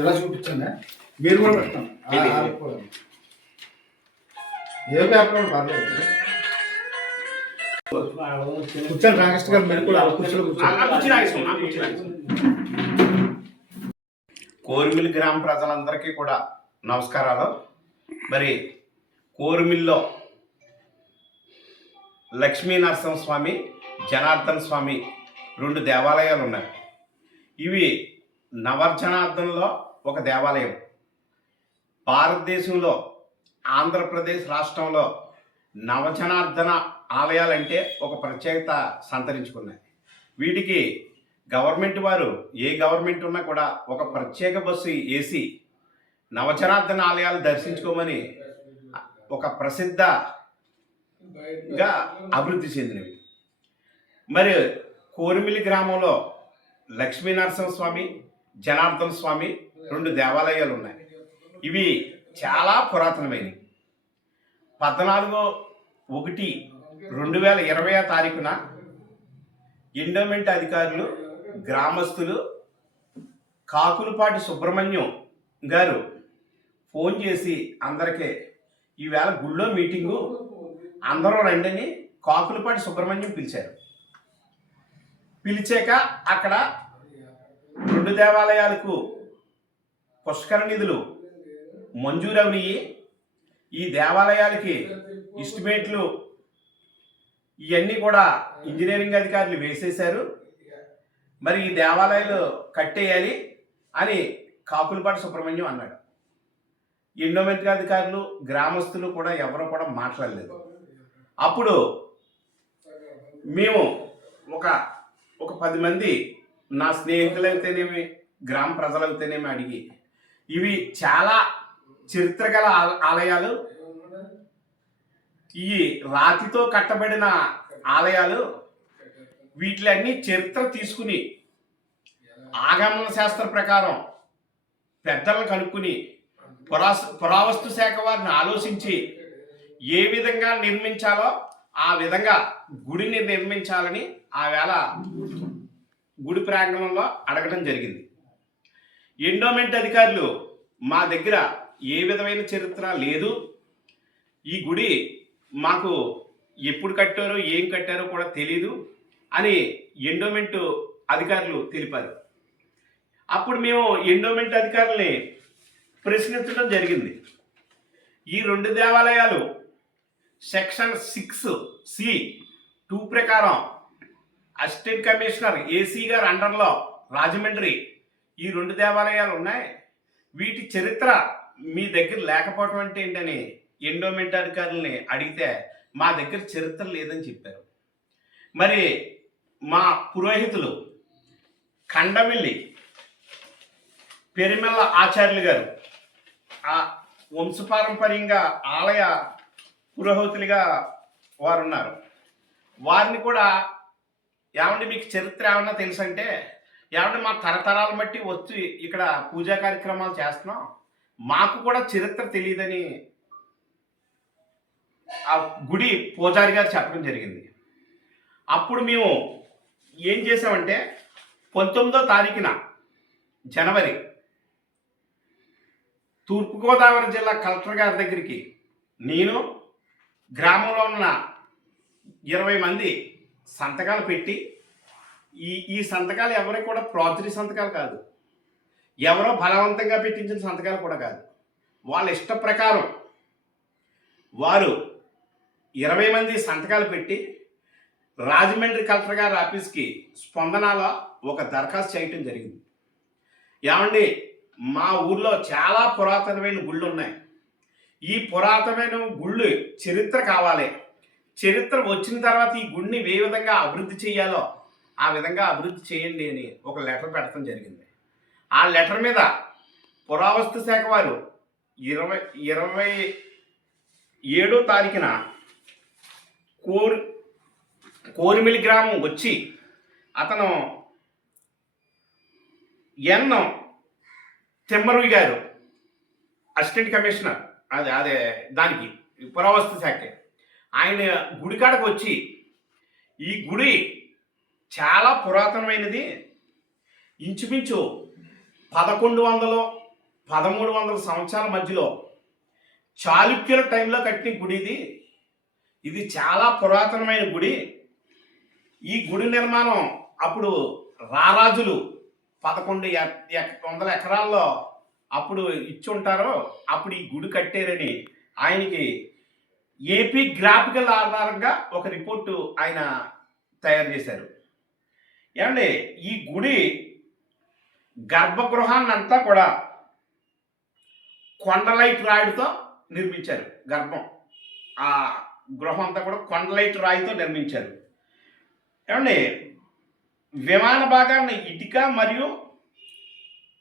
ఎలా చూపించండి మీరు కూడా పెడతాం ఏ పేపర్ కూడా పర్లేదు కూర్చొని రామకృష్ణ గారు మీరు కూడా కోరిమిల్ గ్రామ ప్రజలందరికీ కూడా నమస్కారాలు. మరి కోరిమిల్లో లక్ష్మీ నరసింహస్వామి, జనార్దన స్వామి రెండు దేవాలయాలు ఉన్నాయి. ఇవి నవజనార్దనలో ఒక దేవాలయం. భారతదేశంలో ఆంధ్రప్రదేశ్ రాష్ట్రంలో నవజనార్దన ఆలయాలంటే ఒక ప్రత్యేకత సంతరించుకున్నాయి. వీటికి గవర్నమెంట్ వారు ఏ గవర్నమెంట్ ఉన్నా కూడా ఒక ప్రత్యేక బస్సు వేసి నవజనార్దన ఆలయాలు దర్శించుకోమని ఒక ప్రసిద్ధగా అభివృద్ధి చెందినవి. మరి కోరిమిల్లి గ్రామంలో లక్ష్మీ నరసింహస్వామి, జనార్దన స్వామి రెండు దేవాలయాలు ఉన్నాయి. ఇవి చాలా పురాతనమైనవి. 14/1/2020 ఎండోమెంట్ అధికారులు, గ్రామస్తులు కాకులపాటి సుబ్రహ్మణ్యం గారు ఫోన్ చేసి అందరికీ ఈవేళ గుళ్ళో మీటింగు అందరూ రండని కాకులపాటి సుబ్రహ్మణ్యం పిలిచారు. పిలిచాక అక్కడ రెండు దేవాలయాలకు పుష్కర నిధులు మంజూరవునియి. ఈ దేవాలయాలకి ఎస్టిమేట్లు ఇవన్నీ కూడా ఇంజనీరింగ్ అధికారులు వేసేశారు. మరి ఈ దేవాలయాలు కట్టేయాలి అని కాకులపాటి సుబ్రహ్మణ్యం అన్నాడు. ఎండోమెంట్ అధికారులు, గ్రామస్తులు కూడా ఎవరూ కూడా మాట్లాడలేదు. అప్పుడు మేము ఒక 10 మంది నా స్నేహితులైతేనేమి, గ్రామ ప్రజలైతేనేమి అడిగి, ఇవి చాలా చరిత్ర గల ఆలయాలు, ఈ రాతితో కట్టబడిన ఆలయాలు, వీటిలన్నీ చరిత్ర తీసుకుని ఆగమన శాస్త్ర ప్రకారం పెద్దలను కనుక్కుని పురావస్తు శాఖ వారిని ఆలోచించి ఏ విధంగా నిర్మించాలో ఆ విధంగా గుడిని నిర్మించాలని ఆ వేళ గుడి ప్రాంగణంలో అడగడం జరిగింది. ఎండోమెంట్ అధికారులు మా దగ్గర ఏ విధమైన చరిత్ర లేదు, ఈ గుడి మాకు ఎప్పుడు కట్టారో ఏం కట్టారో కూడా తెలీదు అని ఎండోమెంట్ అధికారులు తెలిపారు. అప్పుడు మేము ఎండోమెంట్ అధికారుల్ని ప్రశ్నించడం జరిగింది. ఈ రెండు దేవాలయాలు సెక్షన్ 6C(2) ప్రకారం అసిస్టెంట్ కమిషనర్ ఏసీ గారు అండర్లో రాజమండ్రి ఈ రెండు దేవాలయాలు ఉన్నాయి. వీటి చరిత్ర మీ దగ్గర లేకపోవటం అంటే ఏంటని ఎండోమెంట్ అధికారులని అడిగితే మా దగ్గర చరిత్ర లేదని చెప్పారు. మరి మా పురోహితులు కండమిల్లి పెరిమెల్ల ఆచార్యులు గారు ఆ వంశపారంపర్యంగా ఆలయ పురోహితులుగా వారు ఉన్నారు. వారిని కూడా ఏమంటే మీకు చరిత్ర ఏమన్నా తెలుసు అంటే, ఏమంటే మా తరతరాలు బట్టి వచ్చి ఇక్కడ పూజా కార్యక్రమాలు చేస్తున్నాం, మాకు కూడా చరిత్ర తెలియదని ఆ గుడి పూజారి గారు చెప్పడం జరిగింది. అప్పుడు మేము ఏం చేసామంటే 19వ తారీఖున జనవరి తూర్పుగోదావరి జిల్లా కలెక్టర్ గారి దగ్గరికి నేను గ్రామంలో ఉన్న 20 మంది సంతకాలు పెట్టి ఈ సంతకాలు ఎవరికి కూడా ప్రాజరీ సంతకాలు కాదు, ఎవరో బలవంతంగా పెట్టించిన సంతకాలు కూడా కాదు. వాళ్ళ ఇష్ట ప్రకారం వారు 20 మంది సంతకాలు పెట్టి రాజమండ్రి కలెక్టర్ గారి ఆఫీస్కి స్పందనలో ఒక దరఖాస్తు చేయటం జరిగింది. ఏమండి, మా ఊర్లో చాలా పురాతనమైన గుళ్ళు ఉన్నాయి, ఈ పురాతనమైన గుళ్ళు చరిత్ర కావాలి, చరిత్ర వచ్చిన తర్వాత ఈ గుడిని ఏ విధంగా అభివృద్ధి చేయాలో ఆ విధంగా అభివృద్ధి చేయండి అని ఒక లెటర్ పెట్టడం జరిగింది. ఆ లెటర్ మీద పురావస్తు శాఖ వారు 27వ తారీఖున కోరిమిలి గ్రామం వచ్చి అతను ఎన్ తిమ్మరువి గారు అసిస్టెంట్ కమిషనర్ అదే దానికి పురావస్తు శాఖ ఆయన గుడి కాడకు వచ్చి ఈ గుడి చాలా పురాతనమైనది, ఇంచుమించు 1100-1300 సంవత్సరాల మధ్యలో చాళుక్యుల టైంలో కట్టిన గుడి ఇది చాలా పురాతనమైన గుడి. ఈ గుడి నిర్మాణం అప్పుడు రారాజులు 1100 ఎకరాల్లో అప్పుడు ఇచ్చి ఉంటారో అప్పుడు ఈ గుడి కట్టారని ఆయనకి ఏపీ గ్రాఫికల్ ఆధారంగా ఒక రిపోర్టు ఆయన తయారు చేశారు. ఏమండి, ఈ గుడి గర్భగృహాన్నంతా కూడా కొండలైట్ రాయితో నిర్మించారు. ఆ గృహం అంతా కూడా కొండలైట్ రాయితో నిర్మించారు. ఏమండి, విమాన భాగాన్ని ఇటుక మరియు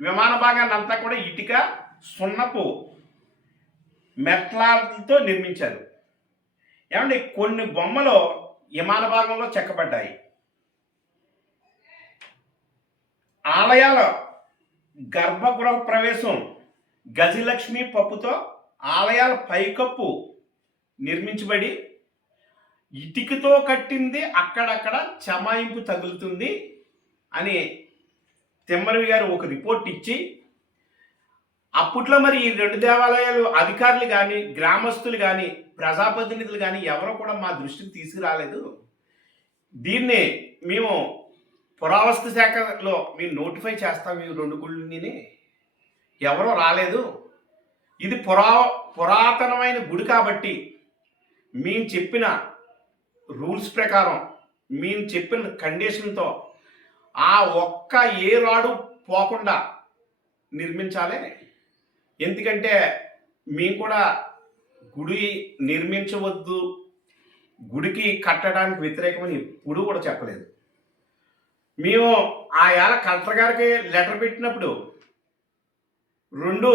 విమాన భాగాన్ని అంతా కూడా ఇటుక సున్నపు మెట్లాలతో నిర్మించారు. ఏమండి, కొన్ని బొమ్మలు విమాన భాగంలో చెక్కబడ్డాయి. ఆలయాల గర్భగృహ ప్రవేశం గజలక్ష్మి పప్పుతో ఆలయాల పైకప్పు నిర్మించబడి ఇటుకతో కట్టింది అక్కడక్కడ చమాయింపు తగులుతుంది అని తిమ్మరవి గారు ఒక రిపోర్ట్ ఇచ్చి, అప్పట్లో మరి ఈ 2 దేవాలయాలు అధికారులు కానీ గ్రామస్తులు కానీ ప్రజాప్రతినిధులు కానీ ఎవరో కూడా మా దృష్టికి తీసుకురాలేదు. దీన్ని మేము పురావస్తు శాఖలో మేము నోటిఫై చేస్తాం, ఈ 2 గుళ్ళని ఎవరో రాలేదు. ఇది పురాతనమైన గుడి కాబట్టి మేము చెప్పిన రూల్స్ ప్రకారం మేము చెప్పిన కండిషన్తో ఆ ఒక్క ఏ రాడు పోకుండా నిర్మించాలి. ఎందుకంటే మేము కూడా గుడి నిర్మించవద్దు, గుడికి కట్టడానికి వ్యతిరేకమని ఎప్పుడూ కూడా చెప్పలేదు. మేము ఆ ఏళ్ళ కలెక్టర్ గారికి లెటర్ పెట్టినప్పుడు 2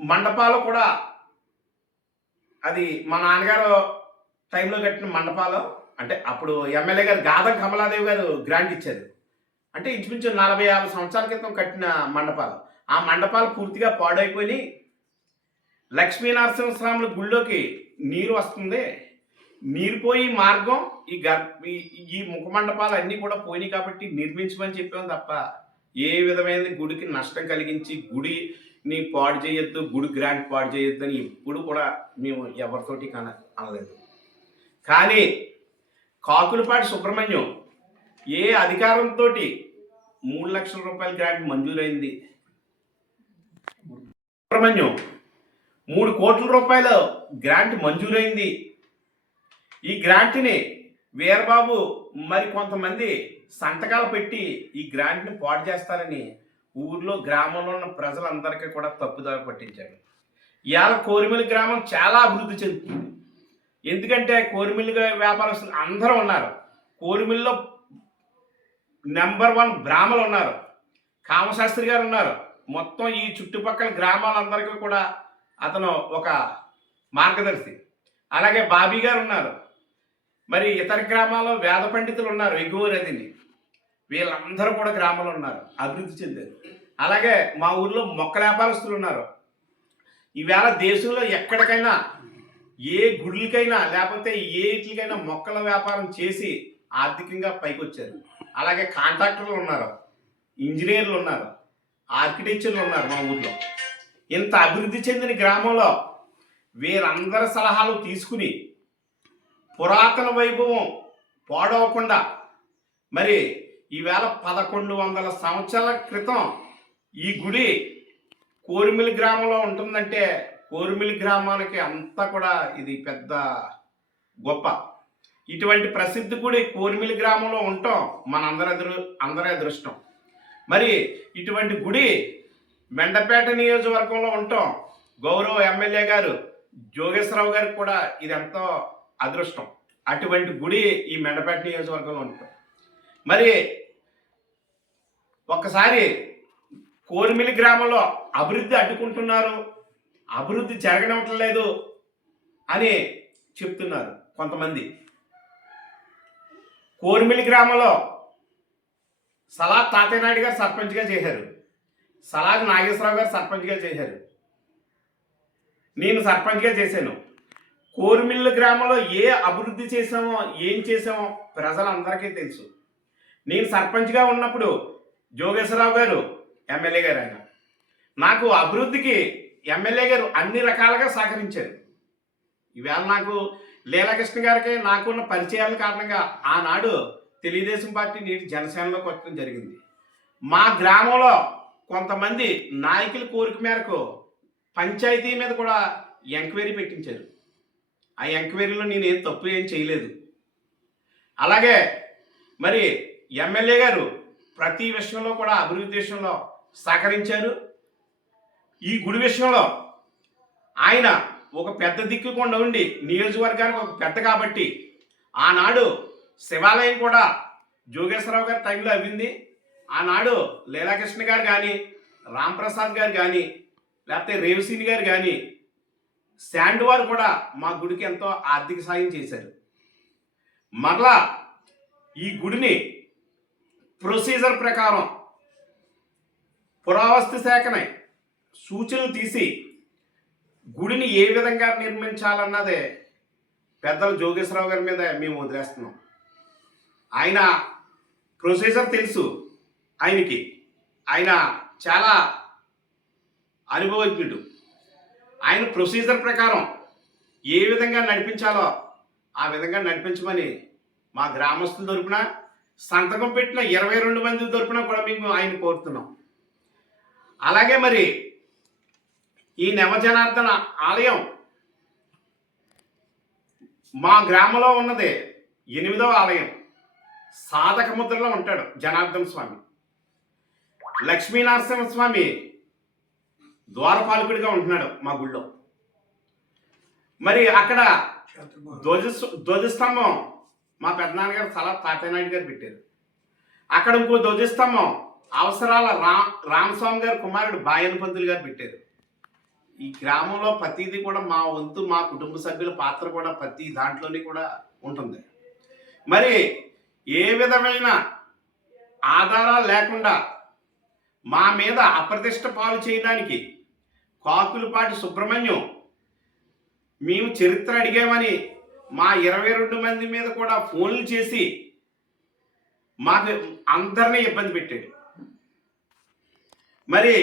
మండపాలు కూడా అది మా నాన్నగారు టైంలో కట్టిన మండపాలు, అంటే అప్పుడు ఎమ్మెల్యే గారు గాదం కమలాదేవి గారు గ్రాంట్ ఇచ్చారు. అంటే ఇంచుమించు 40-50 సంవత్సరాల క్రితం కట్టిన మండపాలు. ఆ మండపాలు పూర్తిగా పాడైపోయి లక్ష్మీనరసింహస్వాముల గుళ్ళోకి నీరు వస్తుంది, నీరు పోయి మార్గం ఈ ముఖ మండపాలు అన్నీ కూడా పోయినాయి కాబట్టి నిర్మించమని చెప్పాం తప్ప ఏ విధమైన గుడికి నష్టం కలిగించి గుడిని పాడు చేయొద్దు, గుడి గ్రాంట్ పాడు చేయొద్దు అని ఎప్పుడు కూడా మేము ఎవరితోటి అనలేదు. కానీ కాకులపాటి సుబ్రహ్మణ్యం ఏ అధికారంతో 3 లక్షల రూపాయల గ్రాంట్ మంజూరైంది, సుబ్రహ్మణ్యం 3 కోట్ల రూపాయల గ్రాంట్ మంజూరైంది. ఈ గ్రాంట్ని వీరబాబు మరి కొంతమంది సంతకాలు పెట్టి ఈ గ్రాంట్ని పాడు చేస్తారని ఊర్లో గ్రామంలో ఉన్న ప్రజలందరికీ కూడా తప్పుదారి పట్టించాడు. ఇవాళ కోరిమిల్లి గ్రామం చాలా అభివృద్ధి చెందుతుంది. ఎందుకంటే కోరిమిల్లి వ్యాపారస్తులు అందరూ ఉన్నారు. కోరిమిల్లో నెంబర్ 1 బ్రాహ్మలు ఉన్నారు, కామశాస్త్రి గారు ఉన్నారు. మొత్తం ఈ చుట్టుపక్కల గ్రామాలందరికీ కూడా అతను ఒక మార్గదర్శి. అలాగే బాబీ గారు ఉన్నారు. మరి ఇతర గ్రామాల్లో వేద పండితులు ఉన్నారు, ఎగువ నదిని. వీళ్ళందరూ కూడా గ్రామాలు ఉన్నారు, అభివృద్ధి చెందారు. అలాగే మా ఊర్లో మొక్కల వ్యాపారస్తులు ఉన్నారు. ఈవేళ దేశంలో ఎక్కడికైనా ఏ గుళ్ళకైనా లేకపోతే ఏ ఇట్లకైనా మొక్కల వ్యాపారం చేసి ఆర్థికంగా పైకి వచ్చారు. అలాగే కాంట్రాక్టర్లు ఉన్నారు, ఇంజనీర్లు ఉన్నారు. ఆర్కిటెక్చర్లు ఉన్నారు మా ఊర్లో. ఇంత అభివృద్ధి చెందిన గ్రామంలో వీరందరి సలహాలు తీసుకుని పురాతన వైభవం పాడవకుండా మరి ఈవేళ 1100 సంవత్సరాల క్రితం ఈ గుడి కోరిమిలి గ్రామంలో ఉంటుందంటే కోరిమిలి గ్రామానికి అంతా కూడా ఇది పెద్ద గొప్ప. ఇటువంటి ప్రసిద్ధి గుడి కోరిమిలి గ్రామంలో ఉండటం అందరి అదృష్టం. మరి ఇటువంటి గుడి మెండపేట నియోజకవర్గంలో ఉండటం గౌరవ ఎమ్మెల్యే గారు జోగేశ్వరరావు గారికి కూడా ఇది ఎంతో అదృష్టం. అటువంటి గుడి ఈ మెండపేట నియోజకవర్గంలో ఉండటం. మరి ఒక్కసారి కోరిమిలి గ్రామంలో అభివృద్ధి అడ్డుకుంటున్నారు, అభివృద్ధి జరగనివ్వట్లేదు అని చెప్తున్నారు కొంతమంది. కోరిమిలి గ్రామంలో సలాద్ తాతయ్య నాయుడు గారు సర్పంచ్గా చేశారు, సలాద్ నాగేశ్వరరావు గారు సర్పంచ్గా చేశారు, నేను సర్పంచ్గా చేశాను. కోరిమిల్లి గ్రామంలో ఏ అభివృద్ధి చేసామో ఏం చేసామో ప్రజలందరికీ తెలుసు. నేను సర్పంచ్గా ఉన్నప్పుడు జోగేశ్వరరావు గారు ఎమ్మెల్యే గారు, ఆయన నాకు అభివృద్ధికి ఎమ్మెల్యే గారు అన్ని రకాలుగా సహకరించారు. ఈవేళ నాకు లీలాకృష్ణ గారికి నాకున్న పరిచయాల కారణంగా ఆనాడు తెలుగుదేశం పార్టీ నేటి జనసేనలోకి వచ్చడం జరిగింది. మా గ్రామంలో కొంతమంది నాయకుల కోరిక మేరకు పంచాయతీ మీద కూడా ఎంక్వైరీ పెట్టించారు. ఆ ఎంక్వైరీలో నేను తప్పు ఏం చేయలేదు. అలాగే మరి ఎమ్మెల్యే గారు ప్రతి విషయంలో కూడా అభివృద్ధి విషయంలో సహకరించారు. ఈ గుడి విషయంలో ఆయన ఒక పెద్ద దిక్కుకుండా ఉండి నియోజకవర్గానికి ఒక పెద్ద కాబట్టి ఆనాడు శివాలయం కూడా జోగేశ్వరరావు గారి టైంలో అవ్వింది. ఆనాడు లీలాకృష్ణ గారు కానీ, రాంప్రసాద్ గారు కానీ, లేకపోతే రేవసీని గారు కానీ, శాండ్ వారు కూడా మా గుడికి ఎంతో ఆర్థిక సాయం చేశారు. మరలా ఈ గుడిని ప్రొసీజర్ ప్రకారం పురావస్తు శాఖని సూచనలు తీసి గుడిని ఏ విధంగా నిర్మించాలన్నదే పెద్దలు జోగేశ్వరరావు గారి మీద మేము వదిలేస్తున్నాం. ఆయన ప్రొసీజర్ తెలుసు ఆయనకి, ఆయన చాలా అనుభవజ్ఞుడు. ఆయన ప్రొసీజర్ ప్రకారం ఏ విధంగా నడిపించాలో ఆ విధంగా నడిపించమని మా గ్రామస్తుల తరపున సంతకం పెట్టిన 22 మంది తరపున కూడా మేము ఆయన కోరుతున్నాం. అలాగే మరి ఈ నవజనార్దన ఆలయం మా గ్రామంలో ఉన్నది 8వ ఆలయం. సాధక ముద్రలో ఉంటాడు జనార్దన స్వామి. లక్ష్మీనరసింహ స్వామి ద్వారపాలకుడిగా ఉంటున్నాడు మా గుళ్ళో. మరి అక్కడ ధ్వజస్తంభం మా పెద్దనాన్నగారు సలాద్ తాతయ్య నాయుడు గారు పెట్టారు. అక్కడ ఇంకో ధ్వజస్తంభం అవసరాల రామస్వామి గారు కుమారుడు బాయన పంతులు గారు పెట్టారు. ఈ గ్రామంలో ప్రతిదీ కూడా మా వంతు, మా కుటుంబ సభ్యుల పాత్ర కూడా ప్రతి దాంట్లోని కూడా ఉంటుంది. మరి ఏ విధమైన ఆధారాలు లేకుండా మా మీద అప్రతిష్ట పాలు చేయడానికి కాకులపాటి సుబ్రహ్మణ్యం మేము చరిత్ర అడిగామని మా 22 మంది మీద కూడా ఫోన్లు చేసి మాకు అందరినీ ఇబ్బంది పెట్టాడు. మరి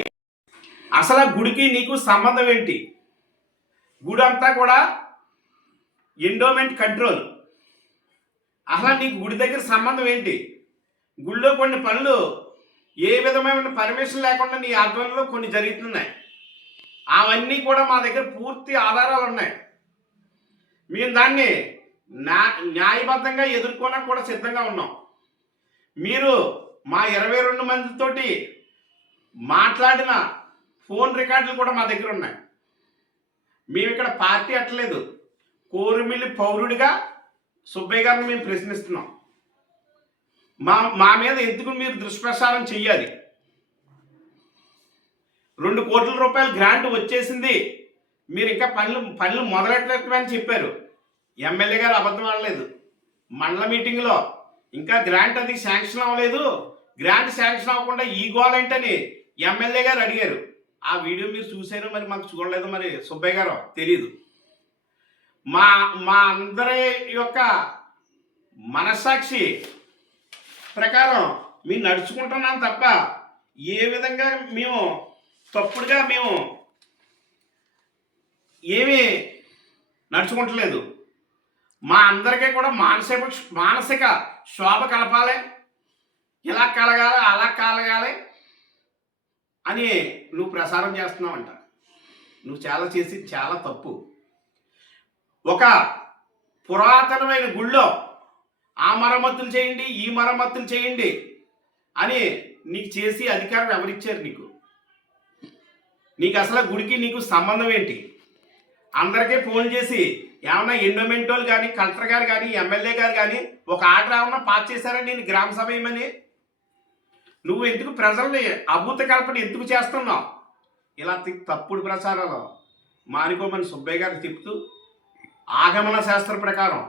అసలు గుడికి నీకు సంబంధం ఏంటి? గుడి అంతా కూడా ఎండోమెంట్ కంట్రోల్. అసలు నీకు గుడి దగ్గర సంబంధం ఏంటి? గుడిలో కొన్ని పనులు ఏ విధమైన పర్మిషన్ లేకుండా నీ ఆధ్వర్యంలో కొన్ని జరుగుతున్నాయి. అవన్నీ కూడా మా దగ్గర పూర్తి ఆధారాలు ఉన్నాయి. మేము దాన్ని న్యాయబద్ధంగా ఎదుర్కోవడానికి కూడా సిద్ధంగా ఉన్నాం. మీరు మా 22 మందితోటి మాట్లాడిన ఫోన్ రికార్డులు కూడా మా దగ్గర ఉన్నాయి. మేము ఇక్కడ పార్టీ అట్టలేదు. కోరిమిల్లి పౌరుడిగా సుబ్బయ్య గారిని మేము ప్రశ్నిస్తున్నాం. మా మీద ఎందుకు మీరు దుష్ప్రచారం చెయ్యాలి? 2 కోట్ల రూపాయలు గ్రాంట్ వచ్చేసింది, మీరు ఇంకా పనులు మొదలెట్టలేదని చెప్పారు. ఎమ్మెల్యే గారు అబద్ధం ఆడలేదు. మండల మీటింగ్లో ఇంకా గ్రాంట్ అది శాంక్షన్ అవ్వలేదు, గ్రాంట్ శాంక్షన్ అవ్వకుండా ఈ గోల్ ఏంటని ఎమ్మెల్యే గారు అడిగారు. ఆ వీడియో మీరు చూసారు, మరి మాకు చూడలేదు, మరి సుబ్బయ్య గారు తెలియదు. మా అందరి యొక్క మనస్సాక్షి ప్రకారం మీరు నడుచుకుంటున్నాం తప్ప ఏ విధంగా మేము తప్పుడుగా మేము ఏమీ నడుచుకుంటలేదు. మా అందరికీ కూడా మానసిక శోభ కలపాలి, ఇలా కలగాలి అలా కలగాలి అని నువ్వు ప్రసారం చేస్తున్నావంట. నువ్వు చాలా చేసి చాలా తప్పు. ఒక పురాతనమైన గుళ్ళో ఆ మరమ్మతులు చేయండి ఈ మరమ్మతులు చేయండి అని నీకు చేసి అధికారం ఎవరిచ్చారు? నీకు అసలు గుడికి నీకు సంబంధం ఏంటి? అందరికీ ఫోన్ చేసి ఏమన్నా ఎండోమెంట్ వాళ్ళు కానీ కలెక్టర్ గారు కానీ ఎమ్మెల్యే గారు కానీ ఒక ఆర్డర్ ఏమన్నా పాస్ చేశారని నేను గ్రామ సభ ఏమని? నువ్వు ఎందుకు ప్రజల్ని అభూత కల్పన ఎందుకు చేస్తున్నావు? ఇలా తప్పుడు ప్రచారాలు మానుకోమని సుబ్బయ్య గారు చెప్తూ ఆగమన శాస్త్ర ప్రకారం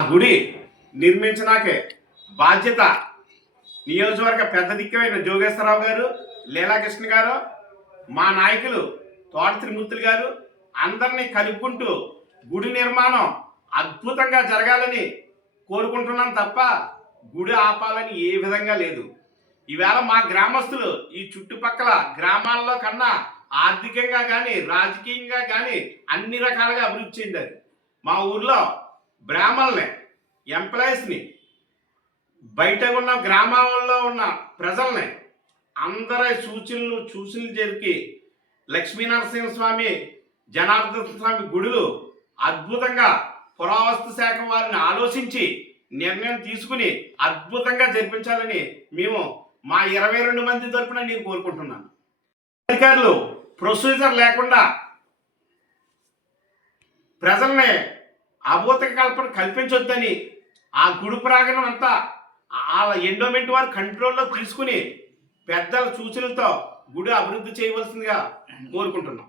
గుడి నిర్మించడానికే బాధ్యత నియోజకవర్గ పెద్ద దిక్కమైన జోగేశ్వరరావు గారు, లీలాకృష్ణ గారు, మా నాయకులు తోట త్రిమూర్తులు గారు అందరినీ కలుపుకుంటూ గుడి నిర్మాణం అద్భుతంగా జరగాలని కోరుకుంటున్నాను తప్ప గుడి ఆపాలని ఏ విధంగా లేదు. ఈవేళ మా గ్రామస్తులు ఈ చుట్టుపక్కల గ్రామాల్లో కన్నా ఆర్థికంగా కానీ రాజకీయంగా కానీ అన్ని రకాలుగా అభివృద్ధి చెందారు. మా ఊర్లో బ్రాహ్మణుల్ని ఎంప్లాయీస్ని బయట ఉన్న గ్రామాల్లో ఉన్న ప్రజల్ని అందరి సూచనలు జరిగి లక్ష్మీనరసింహ స్వామి జనార్దన స్వామి గుడులు అద్భుతంగా పురావస్తు శాఖ వారిని ఆలోచించి నిర్ణయం తీసుకుని అద్భుతంగా జరిపించాలని మేము మా 22 మంది తరపున నేను కోరుకుంటున్నాను. అధికారులు ప్రొసీజర్ లేకుండా ప్రజల్ని అభూత కల్పన కల్పించొద్దని ఆ గుడి ప్రాంగణం అంతా ఆ ఎండోమెంట్ వారి కంట్రోల్లో తీసుకుని పెద్దల సూచనలతో గుడి అభివృద్ధి చేయవలసిందిగా కోరుకుంటున్నాం.